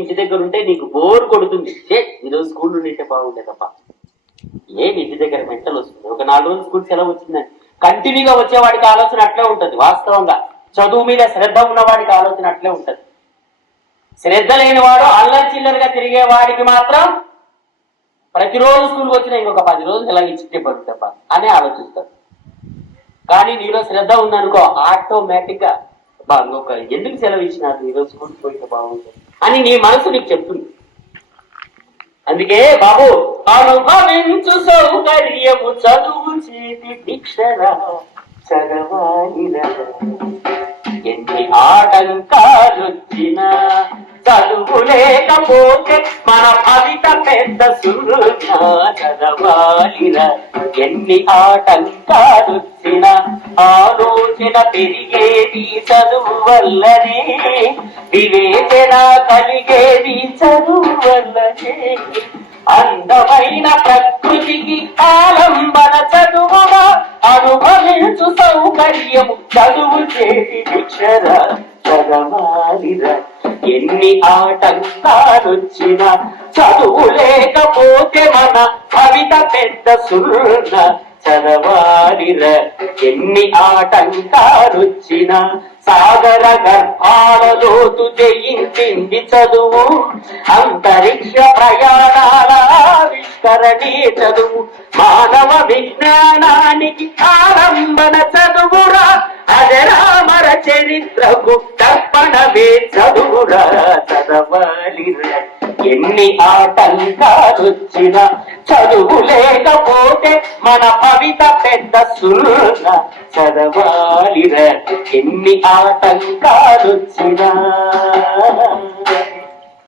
ఇంటి దగ్గర ఉంటే నీకు బోర్ కొడుతుంది, ఈరోజు స్కూల్ ఉంటే బాగుండే తప్ప ఏమి ఇంటి దగ్గర మెంటల్ వస్తుంది. ఒక 4 రోజులు స్కూల్ సెలవు వచ్చిందని కంటిన్యూగా వచ్చేవాడికి ఆలోచన అట్లే ఉంటది. వాస్తవంగా చదువు మీద శ్రద్ధ ఉన్నవాడికి ఆలోచన అట్లే ఉంటది. శ్రద్ధ లేనివాడు అల్లరి చిల్లరిగా తిరిగే వాడికి మాత్రం ప్రతిరోజు స్కూల్కి వచ్చినా ఇంకొక 10 రోజులు సెలవు ఇచ్చితే పడు తప్ప అని ఆలోచిస్తాడు. కానీ నీలో శ్రద్ధ ఉందనుకో ఆటోమేటిక్ గా ఇంకొక ఎందుకు సెలవు ఇచ్చినారు ఈరోజు స్కూల్కి పోయితే బాగుంటుంది అని నీ మనసు నీకు చెప్తుంది. అందుకే బాబు అనుభవించు సౌకర్యము చదువు చేతి భిక్షరా చదవాలిరా, ఎన్ని ఆటంకాలొచ్చినా చదువు లేకపోతే మన భవిత పెద్ద సున్నా చదవాలిరా, ఎన్ని ఆటంకాలొచ్చినా ఆలోచన పెరిగేది చదువు వల్లనే, వివేచన కలిగేది చదువు వల్లనే, అందమైన ప్రకృతికి ఆలంబన చదువుగా అనుభవించు సౌకర్యము చదువు చేతి భిక్షరా చదవాలిరా, ఎన్ని ఆటంకాలొచ్చినా చదువు లేకపోతే మన భవిత పెద్ద సున్నా చదవాలిరా, ఎన్ని ఆటంకాలొచ్చినా సాగర గర్భాలలోతు జయించింది చదువు, అంతరిక్ష ప్రయాణాల ఆవిష్కరణే చదువు, మానవ విజ్ఞానానికి ఆలంబన చదువురా, అజరామర చరిత్రకు తర్పణమే చదువురా చదవాలిరా, ఎన్ని ఆటంకాలొచ్చినా చదువు లేకపోతే మన భవిత పెద్ద సున్నా చదవాలిరా, ఎన్ని ఆటంకాలొచ్చినా